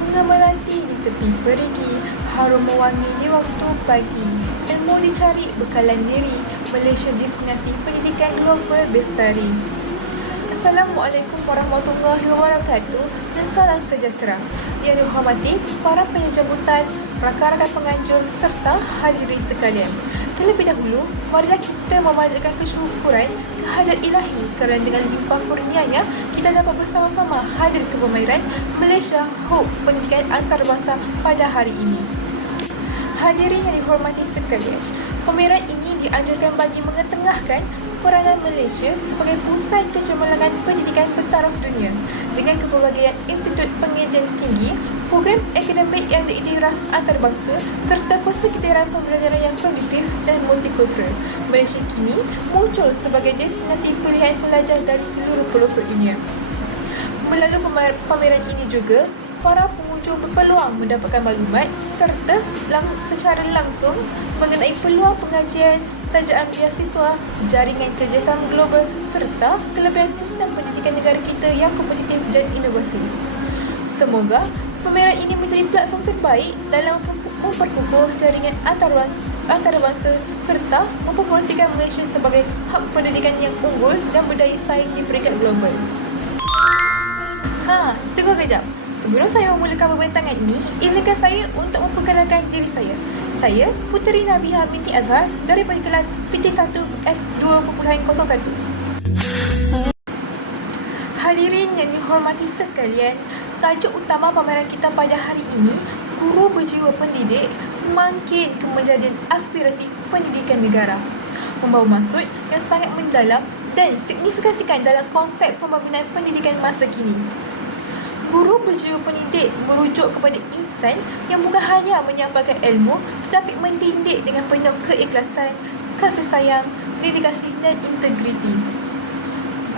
Bunga melanti di tepi perigi, harum mewangi di waktu pagi. Ilmu dicari, bekalan diri, Malaysia destinasi pendidikan global bestari. Assalamualaikum warahmatullahi wabarakatuh dan salam sejahtera. Yang dihormati para penjemputan, rakan-rakan penganjur serta hadirin sekalian. Terlebih dahulu, marilah kita memanjatkan kesyukuran kehadirat Ilahi kerana dengan limpah kurnianya kita dapat bersama-sama hadir ke pameran Malaysia Hope Pendidikan Antarabangsa pada hari ini. Hadirin yang dihormati sekalian, pameran ini dianjurkan bagi mengetengahkan peranan Malaysia sebagai pusat kecemerlangan pendidikan bertaraf dunia dengan kepelbagaian institut pengajian tinggi, program akademik yang diiktiraf antarabangsa serta persekitaran pembelajaran yang kondusif dan multikultural. Malaysia kini muncul sebagai destinasi pilihan pelajar dari seluruh pelosok dunia. Melalui pameran ini juga, para pengunjung berpeluang mendapatkan maklumat serta secara langsung mengenai peluang pengajian, tajaan beasiswa, jaringan kerjasama global serta kelebihan sistem pendidikan negara kita yang kompetitif dan inovasi. Semoga pameran ini menjadi platform terbaik dalam memperkukuh jaringan antarabangsa serta mempromosikan Malaysia sebagai hub pendidikan yang unggul dan berdaya saing di peringkat global. Tunggu kejap. Sebelum saya memulakan pembentangan ini, izinkan saya untuk memperkenalkan diri saya. Saya Puteri Nabiha binti Azhar daripada kelas PT1 S2.01. Hadirin yang dihormati sekalian, tajuk utama pameran kita pada hari ini, Guru Berjiwa Pendidik Pemangkin Kemejadian Aspirasi Pendidikan Negara, membawa maksud yang sangat mendalam dan signifikan dalam konteks pembangunan pendidikan masa kini. Guru berjiwa pendidik merujuk kepada insan yang bukan hanya menyampaikan ilmu tetapi mendidik dengan penuh keikhlasan, kasih sayang, dedikasi dan integriti.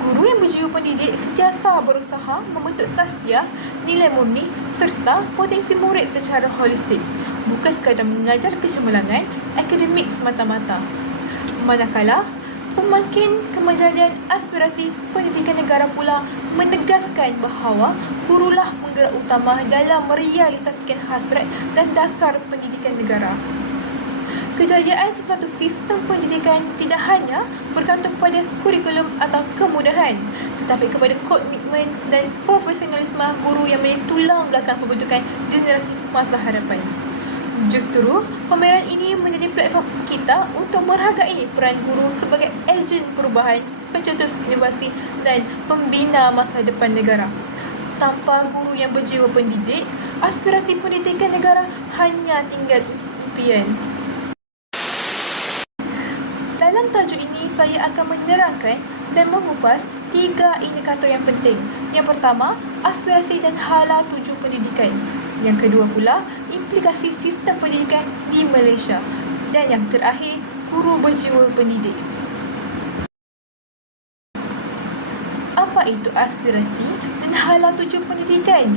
Guru yang berjiwa pendidik sentiasa berusaha membentuk sasya, nilai murni serta potensi murid secara holistik, bukan sekadar mengajar kecemerlangan akademik semata-mata. Manakala Pemangkin Kemejadian Aspirasi Pendidikan Negara pula menegaskan bahawa gurulah penggerak utama dalam merealisasikan hasrat dan dasar pendidikan negara. Kejayaan sesuatu sistem pendidikan tidak hanya bergantung pada kurikulum atau kemudahan, tetapi kepada komitmen dan profesionalisme guru yang menjadi tulang belakang pembentukan generasi masa hadapan. Justru, pameran ini menjadi platform kita untuk menghargai peran guru sebagai ejen perubahan, pencetus inovasi dan pembina masa depan negara. Tanpa guru yang berjiwa pendidik, aspirasi pendidikan negara hanya tinggal impian. Dalam tajuk ini, saya akan menerangkan dan mengupas 3 indikator yang penting. Yang pertama, aspirasi dan hala tuju pendidikan. Yang kedua pula, implikasi sistem pendidikan di Malaysia. Dan yang terakhir, guru berjiwa pendidik. Apa itu aspirasi dan hala tuju pendidikan?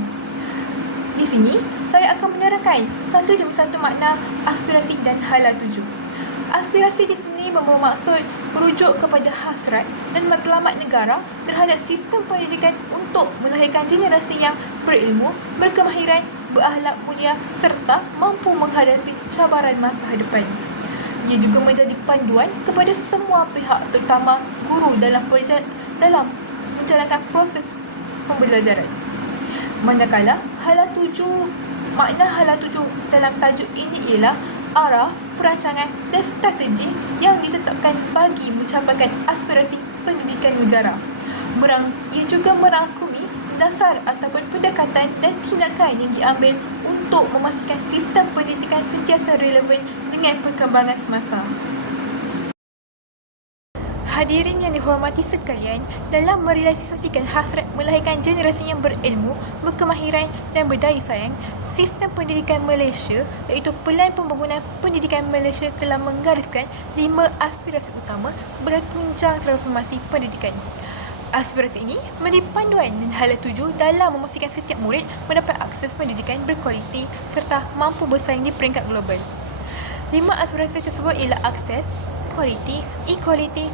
Di sini, saya akan menerangkan satu demi satu makna aspirasi dan hala tuju. Aspirasi di sini membawa maksud merujuk kepada hasrat dan matlamat negara terhadap sistem pendidikan untuk melahirkan generasi yang berilmu, berkemahiran, berakhlak mulia serta mampu menghadapi cabaran masa hadapan. Ia juga menjadi panduan kepada semua pihak, terutama guru dalam menjalankan proses pembelajaran. Manakala makna hala tuju dalam tajuk ini ialah arah, perancangan dan strategi yang ditetapkan bagi mencapaikan aspirasi pendidikan negara. Ia juga merangkumi dasar ataupun pendekatan dan tindakan yang diambil untuk memastikan sistem pendidikan sentiasa relevan dengan perkembangan semasa. Hadirin yang dihormati sekalian, dalam merealisasikan hasrat melahirkan generasi yang berilmu, berkemahiran dan berdaya saing, sistem pendidikan Malaysia iaitu Pelan Pembangunan Pendidikan Malaysia telah menggariskan 5 aspirasi utama sebagai tunjang transformasi pendidikan. Aspirasi ini menjadi panduan dan hala tuju dalam memastikan setiap murid mendapat akses pendidikan berkualiti serta mampu bersaing di peringkat global. 5 aspirasi tersebut ialah akses, kualiti, equality,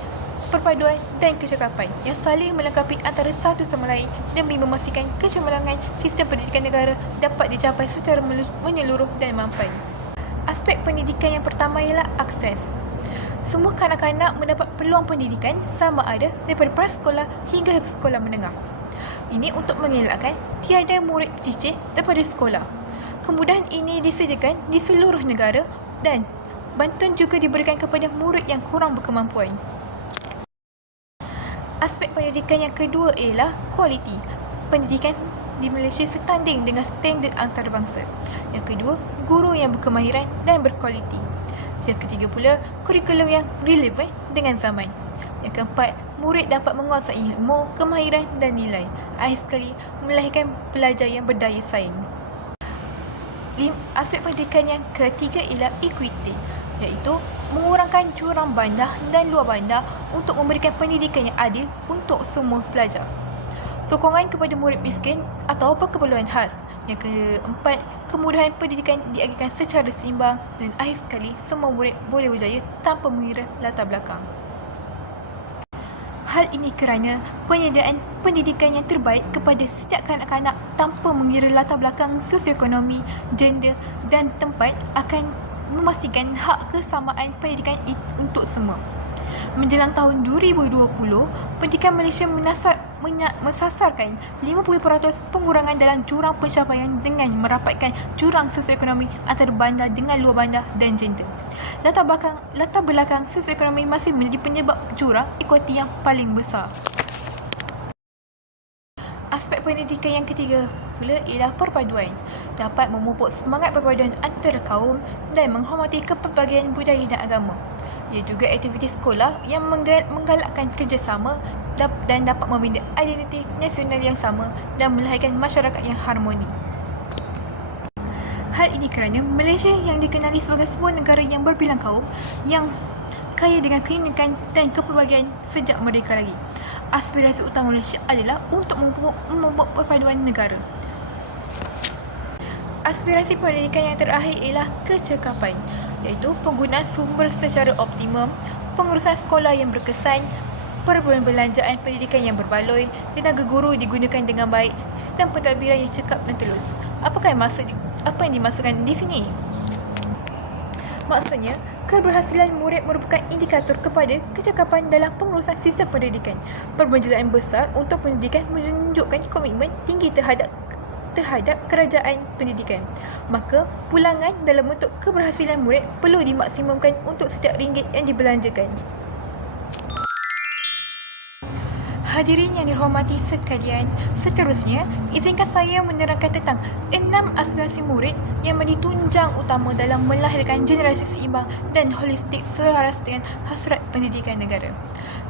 perpaduan dan kecakapan yang saling melengkapi antara satu sama lain demi memastikan kecemerlangan sistem pendidikan negara dapat dicapai secara menyeluruh dan mampan. Aspek pendidikan yang pertama ialah akses. Semua kanak-kanak mendapat peluang pendidikan sama ada daripada prasekolah hingga sekolah menengah. Ini untuk mengelakkan tiada murid tercicir daripada sekolah. Kemudahan ini disediakan di seluruh negara dan bantuan juga diberikan kepada murid yang kurang berkemampuan. Aspek pendidikan yang kedua ialah kualiti. Pendidikan di Malaysia setanding dengan standard antarabangsa. Yang kedua, guru yang berkemahiran dan berkualiti. Yang ketiga pula, kurikulum yang relevan dengan zaman. Yang keempat, murid dapat menguasai ilmu, kemahiran dan nilai. Akhir sekali, melahirkan pelajar yang berdaya saing. Aspek pendidikan yang ketiga ialah equity, iaitu mengurangkan jurang bandar dan luar bandar untuk memberikan pendidikan yang adil untuk semua pelajar. Sokongan kepada murid miskin atau keperluan khas. Yang keempat, kemudahan pendidikan diagihkan secara seimbang dan akhir sekali semua murid boleh berjaya tanpa mengira latar belakang. Hal ini kerana penyediaan pendidikan yang terbaik kepada setiap kanak-kanak tanpa mengira latar belakang sosioekonomi, gender dan tempat akan memastikan hak kesamaan pendidikan untuk semua. Menjelang tahun 2020, pendidikan Malaysia mensasarkan 50% pengurangan dalam jurang pencapaian dengan merapatkan jurang sosioekonomi antara bandar dengan luar bandar dan gender. Latar belakang sosioekonomi masih menjadi penyebab jurang equity yang paling besar. Aspek pendidikan yang ketiga pula ialah perpaduan. Dapat memupuk semangat perpaduan antara kaum dan menghormati kepelbagaian budaya dan agama. Ia juga aktiviti sekolah yang menggalakkan kerjasama dan dapat membina identiti nasional yang sama dan melahirkan masyarakat yang harmoni. Hal ini kerana Malaysia yang dikenali sebagai sebuah negara yang berbilang kaum yang kaya dengan keunikan dan kepelbagaian sejak merdeka lagi. Aspirasi utama Malaysia adalah untuk memupuk perpaduan negara. Aspirasi pendidikan yang terakhir ialah kecekapan, iaitu penggunaan sumber secara optimum, pengurusan sekolah yang berkesan, perbelanjaan pendidikan yang berbaloi, tenaga guru digunakan dengan baik, sistem pentadbiran yang cekap dan telus. Apa yang dimaksudkan di sini? Maksudnya, keberhasilan murid merupakan indikator kepada kecekapan dalam pengurusan sistem pendidikan. Perbelanjaan besar untuk pendidikan menunjukkan komitmen tinggi terhadap kerajaan pendidikan. Maka, pulangan dalam bentuk keberhasilan murid perlu dimaksimumkan untuk setiap ringgit yang dibelanjakan. Hadirin yang dihormati sekalian, seterusnya, izinkan saya menerangkan tentang 6 aspirasi murid yang menjadi tunjang utama dalam melahirkan generasi seimbang dan holistik selaras dengan hasrat pendidikan negara.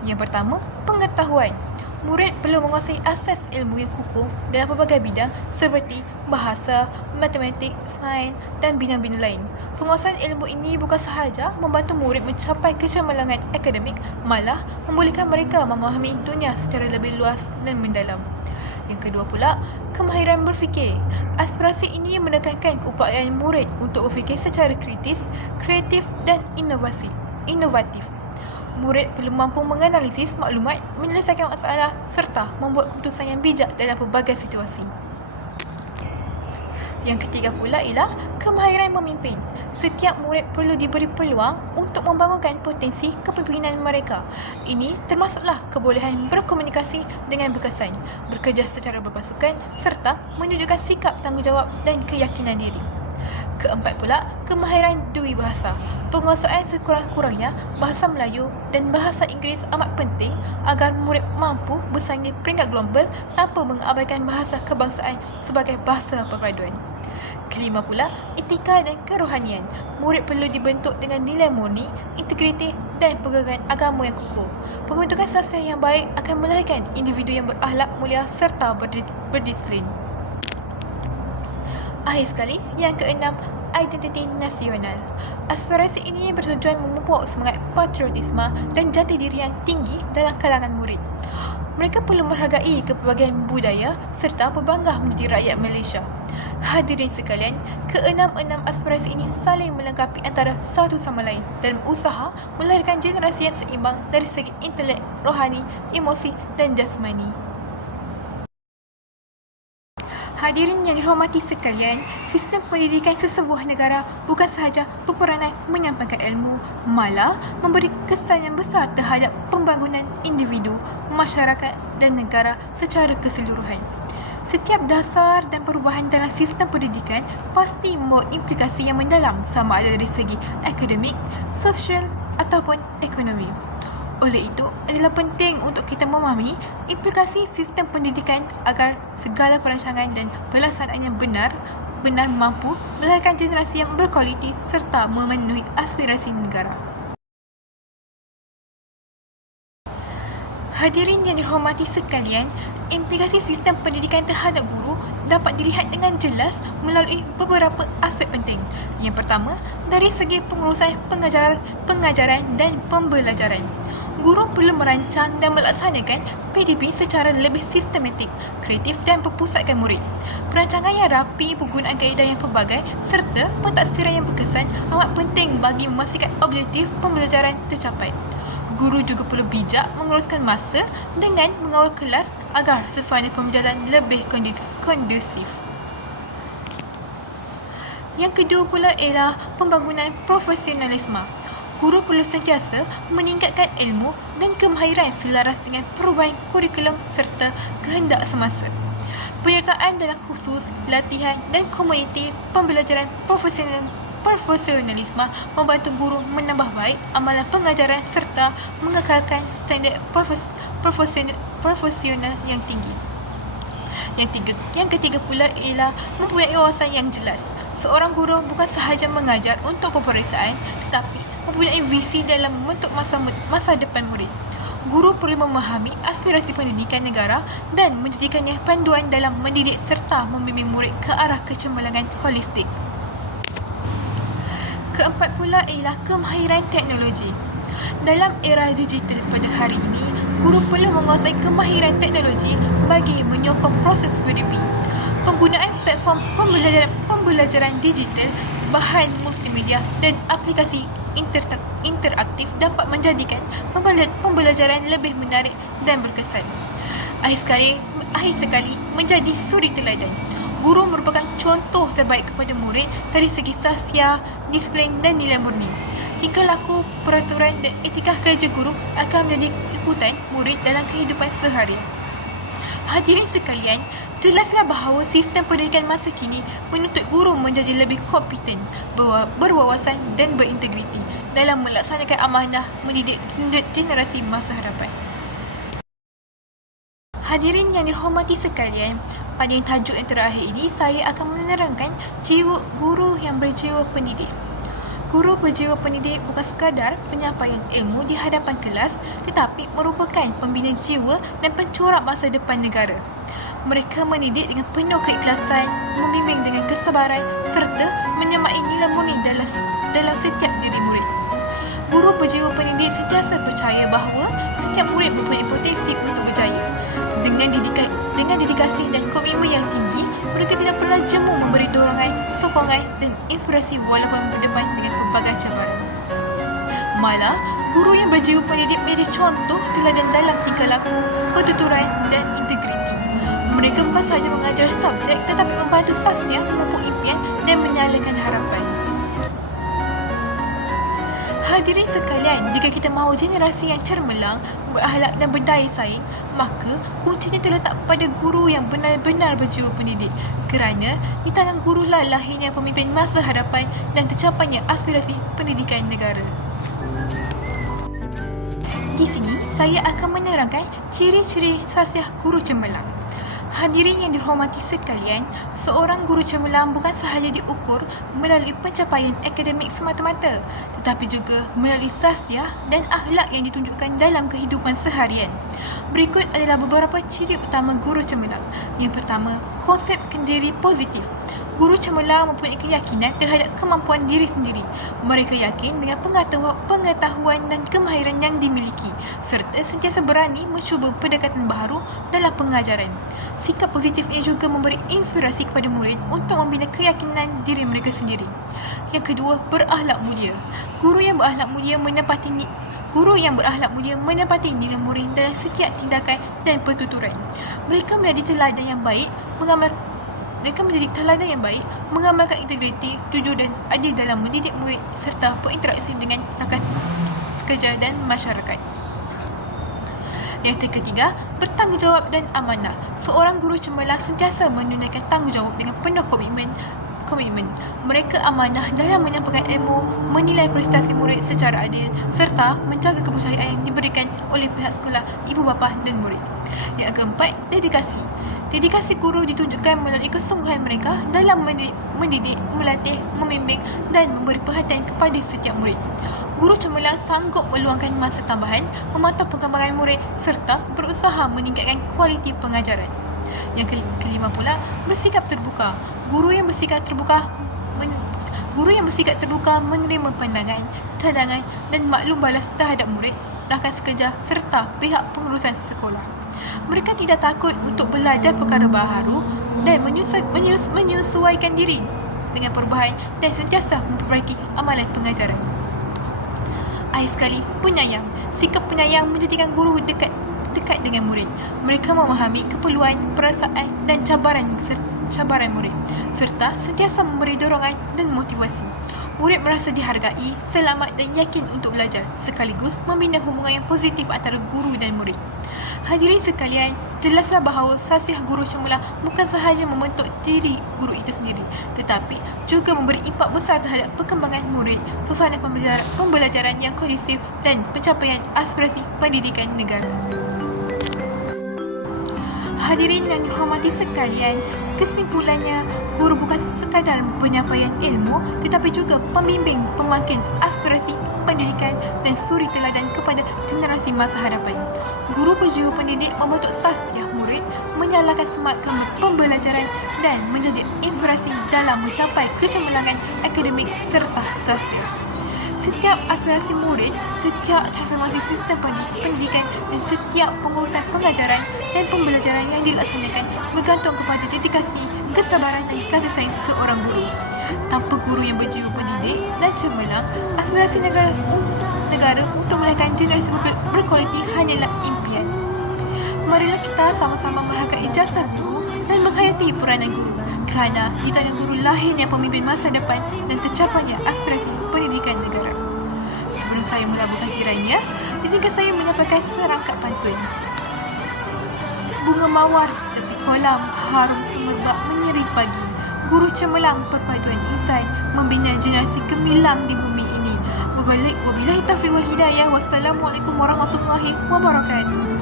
Yang pertama, pengetahuan. Murid perlu menguasai asas ilmu yang kukuh dalam pelbagai bidang seperti bahasa, matematik, sains dan bidang-bidang lain. Penguasaan ilmu ini bukan sahaja membantu murid mencapai kecemerlangan akademik, malah membolehkan mereka memahami dunia secara lebih luas dan mendalam. Yang kedua pula, kemahiran berfikir. Aspirasi ini menekankan keupayaan murid untuk berfikir secara kritis, kreatif dan inovatif. Murid perlu mampu menganalisis maklumat, menyelesaikan masalah serta membuat keputusan yang bijak dalam pelbagai situasi. Yang ketiga pula ialah kemahiran memimpin. Setiap murid perlu diberi peluang untuk membangunkan potensi kepimpinan mereka. Ini termasuklah kebolehan berkomunikasi dengan berkesan, bekerja secara berpasukan serta menunjukkan sikap tanggungjawab dan keyakinan diri. Keempat pula, kemahiran dui bahasa. Penguasaan sekurang-kurangnya bahasa Melayu dan bahasa Inggeris amat penting agar murid mampu bersaing peringkat global tanpa mengabaikan bahasa kebangsaan sebagai bahasa perpaduan. Kelima pula, etika dan kerohanian. Murid perlu dibentuk dengan nilai murni, integriti dan pegangan agama yang kukuh. Pembentukan sasiah yang baik akan melahirkan individu yang berakhlak mulia serta berdisiplin. Akhir sekali, yang keenam, identiti nasional. Aspirasi ini bertujuan memupuk semangat patriotisme dan jati diri yang tinggi dalam kalangan murid. Mereka perlu menghargai kepelbagaian budaya serta berbangga menjadi rakyat Malaysia. Hadirin sekalian, keenam-enam aspirasi ini saling melengkapi antara satu sama lain dalam usaha melahirkan generasi yang seimbang dari segi intelek, rohani, emosi dan jasmani. Hadirin yang dihormati sekalian, sistem pendidikan sesebuah negara bukan sahaja berperanan menyampaikan ilmu, malah memberi kesan yang besar terhadap pembangunan individu, masyarakat dan negara secara keseluruhan. Setiap dasar dan perubahan dalam sistem pendidikan pasti membawa implikasi yang mendalam sama ada dari segi akademik, sosial ataupun ekonomi. Oleh itu, adalah penting untuk kita memahami implikasi sistem pendidikan agar segala perancangan dan pelaksanaan yang benar mampu melahirkan generasi yang berkualiti serta memenuhi aspirasi negara. Hadirin yang dihormati sekalian, implikasi sistem pendidikan terhadap guru dapat dilihat dengan jelas melalui beberapa aspek penting. Yang pertama, dari segi pengurusan pengajaran dan pembelajaran. Guru perlu merancang dan melaksanakan PDP secara lebih sistematik, kreatif dan berpusatkan murid. Perancangan yang rapi, penggunaan kaedah yang pelbagai serta pentadsiran yang berkesan amat penting bagi memastikan objektif pembelajaran tercapai. Guru juga perlu bijak menguruskan masa dengan mengawal kelas agar sesuai pembelajaran lebih kondusif. Yang kedua pula ialah pembangunan profesionalisme. Guru perlu sentiasa meningkatkan ilmu dan kemahiran selaras dengan perubahan kurikulum serta kehendak semasa. Penyertaan dalam kursus, latihan dan komuniti pembelajaran profesionalisme membantu guru menambah baik amalan pengajaran serta mengekalkan standard profesional yang tinggi. Yang ketiga pula ialah mempunyai wawasan yang jelas. Seorang guru bukan sahaja mengajar untuk peperiksaan tetapi mempunyai visi dalam membentuk masa depan murid. Guru perlu memahami aspirasi pendidikan negara dan menjadikannya panduan dalam mendidik serta membimbing murid ke arah kecemerlangan holistik. Keempat pula ialah kemahiran teknologi. Dalam era digital pada hari ini, guru perlu menguasai kemahiran teknologi bagi menyokong proses PDP. Penggunaan platform pembelajaran digital, bahan multimedia dan aplikasi interaktif dapat menjadikan pembelajaran lebih menarik dan berkesan. Akhir sekali menjadi suri teladan. Guru merupakan contoh terbaik kepada murid dari segi sasiah, disiplin dan nilai murni. Tingkah laku, peraturan dan etika kerja guru akan menjadi ikutan murid dalam kehidupan seharian. Hadirin sekalian, jelaslah bahawa sistem pendidikan masa kini menuntut guru menjadi lebih kompeten, berwawasan dan berintegriti dalam melaksanakan amanah mendidik generasi masa hadapan. Hadirin yang dihormati sekalian, pada tajuk yang terakhir ini saya akan menerangkan jiwa guru yang berjiwa pendidik. Guru berjiwa pendidik bukan sekadar penyampaian ilmu di hadapan kelas tetapi merupakan pembina jiwa dan pencorak masa depan negara. Mereka mendidik dengan penuh keikhlasan, membimbing dengan kesabaran serta menyemai nilai murni dalam setiap diri murid. Guru berjiwa pendidik sentiasa percaya bahawa setiap murid mempunyai potensi untuk berjaya. Dengan dedikasi dan komitmen yang tinggi, mereka tidak pernah jemu memberi dorongan, sokongan dan inspirasi walaupun berdepan dengan pelbagai cabaran. Malah, guru yang berjiwa pendidik menjadi contoh teladan dalam tingkah laku, pertuturan dan integriti. Mereka bukan sahaja mengajar subjek tetapi membantu sasnya memupuk impian dan menyalakan harapan. Hadirin sekalian, jika kita mahu generasi yang cermelang, berakhlak dan berdaya saing, maka kuncinya terletak pada guru yang benar-benar berjiwa pendidik. Kerana di tangan gurulah lahirnya pemimpin masa hadapan dan tercapainya aspirasi pendidikan negara. Di sini, saya akan menerangkan ciri-ciri khasiat guru cemerlang. Hadirin yang dihormati sekalian, seorang guru cemerlang bukan sahaja diukur melalui pencapaian akademik semata-mata, tetapi juga melalui khasiat dan akhlak yang ditunjukkan dalam kehidupan seharian. Berikut adalah beberapa ciri utama guru cemerlang. Yang pertama, konsep kendiri positif. Guru cemerlang mempunyai keyakinan terhadap kemampuan diri sendiri. Mereka yakin dengan pengetahuan dan kemahiran yang dimiliki, serta sentiasa berani mencuba pendekatan baru dalam pengajaran. Sikap positif ini juga memberi inspirasi kepada murid untuk membina keyakinan diri mereka sendiri. Yang kedua, berakhlak mulia. Guru yang berakhlak mulia menepati nilai murid dalam setiap tindakan dan pertuturan. Mereka menjadi teladan yang baik, mengamalkan integriti, jujur dan adil dalam mendidik murid serta berinteraksi dengan rakan kerja dan masyarakat. Yang ketiga, bertanggungjawab dan amanah. Seorang guru cemerlang sentiasa menunaikan tanggungjawab dengan penuh komitmen. Mereka amanah dalam menyampaikan ilmu, menilai prestasi murid secara adil serta menjaga kepercayaan yang diberikan oleh pihak sekolah, ibu bapa dan murid. Yang keempat, dedikasi. Dedikasi guru ditunjukkan melalui kesungguhan mereka dalam mendidik, melatih, membimbing dan memberi perhatian kepada setiap murid. Guru cemerlang sanggup meluangkan masa tambahan, memantau perkembangan murid serta berusaha meningkatkan kualiti pengajaran. Yang kelima pula, bersikap terbuka. Guru yang bersikap terbuka menerima pandangan, cadangan dan maklum balas terhadap murid, rakan sekerja serta pihak pengurusan sekolah. Mereka tidak takut untuk belajar perkara baharu dan menyesuaikan diri dengan perubahan dan sentiasa memperbaiki amalan pengajaran. Akhir sekali, penyayang. Sikap penyayang menjadikan guru dekat dengan murid. Mereka memahami keperluan, perasaan dan cabaran murid serta sentiasa memberi dorongan dan motivasi. Murid merasa dihargai, selamat dan yakin untuk belajar, sekaligus membina hubungan yang positif antara guru dan murid. Hadirin sekalian, jelaslah bahawa khasiat guru cemerlang bukan sahaja membentuk diri guru itu sendiri, tetapi juga memberi impak besar terhadap perkembangan murid, suasana pembelajaran yang kondusif dan pencapaian aspirasi pendidikan negara. Hadirin yang dihormati sekalian, kesimpulannya, guru bukan sekadar penyampaian ilmu tetapi juga pembimbing pemakin aspirasi pendidikan dan suri teladan kepada generasi masa hadapan. Guru berjiwa pendidik membentuk khasiat murid, menyalakan semangat pembelajaran dan menjadi inspirasi dalam mencapai kecemerlangan akademik serta sosial. Setiap aspirasi murid, setiap transformasi sistem pendidikan dan setiap pengurusan pengajaran dan pembelajaran yang dilaksanakan bergantung kepada dedikasi, kesabaran dan kasih sayang seorang guru. Tanpa guru yang berjiwa pendidik dan cemerlang, aspirasi negara untuk melahirkan generasi berkualiti hanyalah impian. Marilah kita sama-sama menghargai jasa guru dan menghayati peranan guru, kerana di tangan guru lahirnya pemimpin masa depan dan tercapainya aspirasi pendidikan negara. Sebelum saya melaburkan kiranya, izinkan saya menyampaikan serangkap pantun. Bunga mawar di tepi kolam, harum semerbak menyeri pagi. Guru cemerlang perpaduan insan, membina generasi gemilang di bumi ini. Wabillahi taufiq wal hidayah. Wassalamualaikum warahmatullahi wabarakatuh.